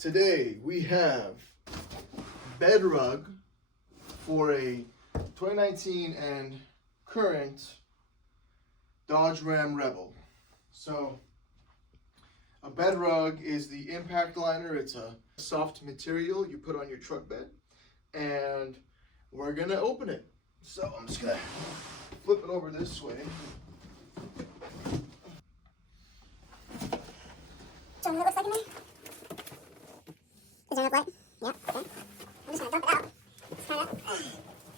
Today we have BedRug for a 2019 and current Dodge Ram Rebel. So a BedRug is the ImpactLiner. It's a soft material you put on your truck bed, and we're gonna open it. So I'm just gonna flip it over this way. Show me what it looks like in there. Is there enough light? Yeah, okay. I'm just gonna dump it out. It's kind of,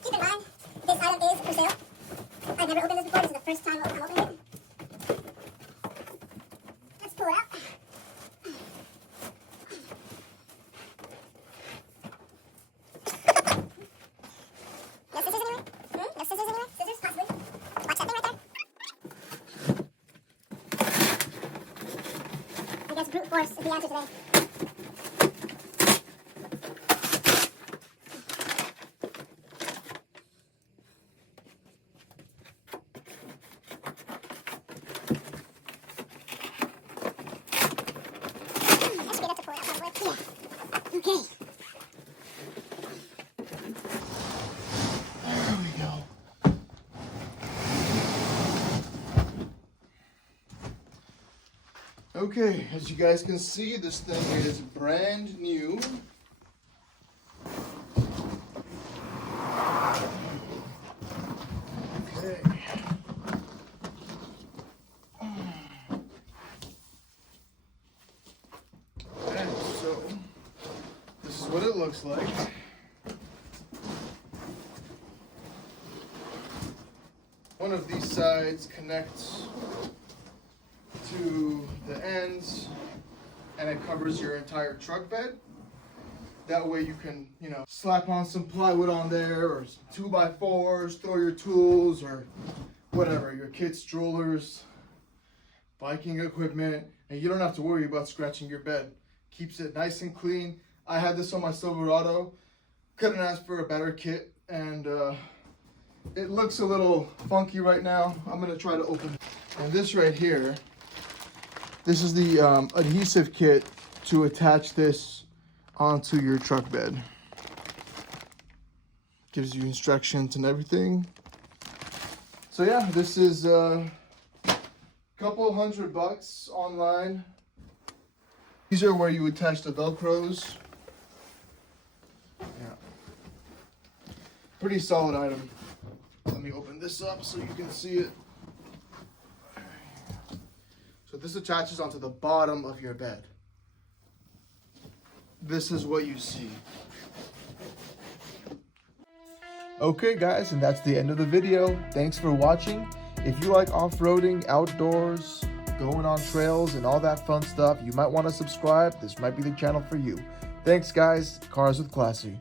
keep in mind, this item is for sale. I've never opened this before. This is the first time I'm opening it. Let's pull it out. No scissors anywhere? No scissors anywhere? Scissors, possibly. Watch that thing right there. I guess brute force is the answer today. Okay. There we go. Okay, as you guys can see, this thing is brand new. Okay. And so, this is what it looks like. One of these sides connects to the ends, and it covers your entire truck bed. That way you can, slap on some plywood on there, or some 2x4s, throw your tools, or whatever, your kids' strollers, biking equipment, and you don't have to worry about scratching your bed. Keeps it nice and clean. I had this on my Silverado. Couldn't ask for a better kit, and it looks a little funky right now. I'm gonna try to open it. And this right here, this is the adhesive kit to attach this onto your truck bed. Gives you instructions and everything. So yeah, this is a couple $100 online. These are where you attach the Velcros. Yeah. Pretty solid item. Let me open this up so you can see it. So this attaches onto the bottom of your bed. This is what you see. Okay guys, and that's the end of the video. Thanks for watching. If you like off-roading, outdoors, going on trails and all that fun stuff, you might want to subscribe. This might be the channel for you. Thanks guys. Cars with Classy.